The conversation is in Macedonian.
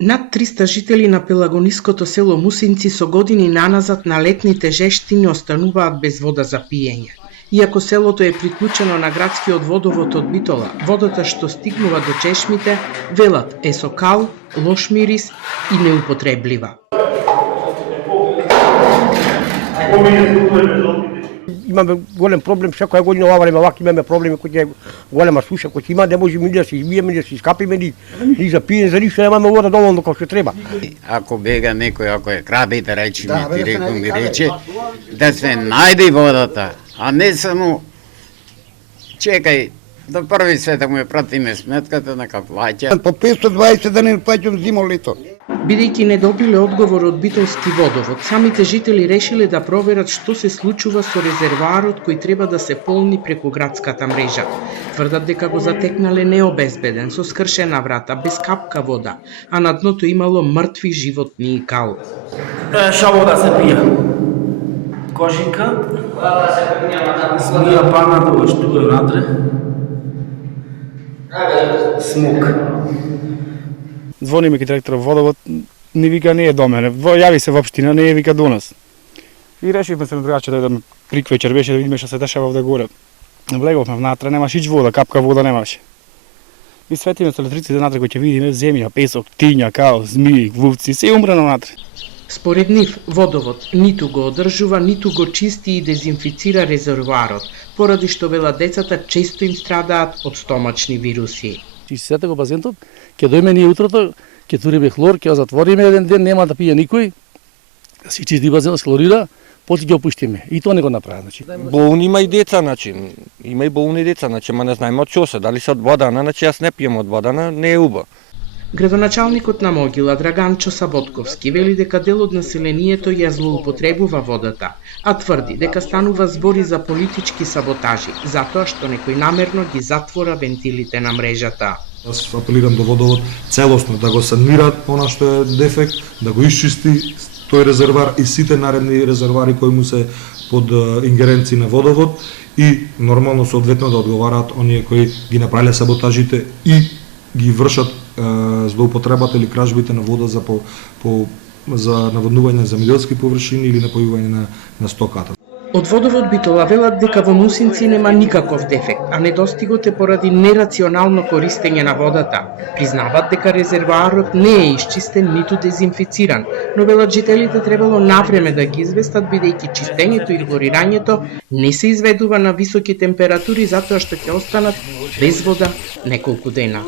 Над 300 жители на пелагониското село Мусинци со години наназад на летните жештини остануваат без вода за пиење. Иако селото е приклучено на градскиот водовод од Битола, водата што стигнува до чешмите, велат, е со кал, лош мирис и неупотреблива. Имаме голем проблем, секоја година ова време вака имаме проблеми кои е голема суша, кои има, не можеме да се измиеме, да се искапиме ни за пиење, за ништо немаме вода доволно како што треба. Ако бега некој, ако е краби да речи ми рече, да се најде водата, а не само чекај до први свет да му ја пратиме сметката нека плаќа. По 520 да не плаќам зимо лето. Бидејќи не добиле одговор од Битолски водовод, самите жители решиле да проверат што се случува со резервоарот кој треба да се полни преку градската мрежа. Тврдат дека го затекнале необезбеден, со скршена врата, без капка вода, а на дното имало мртви животни и кал. Ша вода се пие. Кожинка, смија пана долу што е внатре. Смук. Звониме ки директорот водовод, не вика не е до мене. Јави се во општина, не е вика до нас. И решивме се на другаче да идеме прик вечер, беше да видиме што се дешава овде горе. Влеговме внатре, немаше ич вода, капка вода немаше. И светиме со електриците внатре кои ќе видиме земја, песок, тиња, као, змии, вувци, се умрено внатре. Според нив, водовод ниту го одржува, ниту го чисти и дезинфицира резервоарот, поради што вела децата често им страдаат од стомачни вируси. Чистите го базентот, ќе дојме ние утрото, ќе туриме хлор, ќе затвориме еден ден, нема да пие никој, да си чисти базенот, хлорира, после ќе опуштиме. И тоа не го направи, значи. Болни има и деца, значи. Има и болни деца, значи, ма не знаеме од што се, дали се од водана, значи јас не пием од водана, не е уба. Градоначалникот на Могила, Драганчо Саботковски, вели дека дел од населението ја злоупотребува водата, а тврди дека станува збори за политички саботажи, затоа што некој намерно ги затвора вентилите на мрежата. Аз апелирам до водовод целосно да го санира она што е дефект, да го исчисти тој резервоар и сите наредни резервоари кои му се под ингеренција на водовод и нормално соодветно да одговараат оние кои ги направиле саботажите и ги вршат злоупотребата или кражбите на вода за наводнување на земјоделски површини или напојување на стоката. Од водовод Битола велат дека во Мусинци нема никаков дефект, а недостигот е поради нерационално користење на водата. Признават дека резервоарот не е исчистен ниту дезинфициран, но велат жителите требало навреме да ги известат бидејќи чистењето и хлорирањето не се изведува на високи температури затоа што ќе останат без вода неколку дена.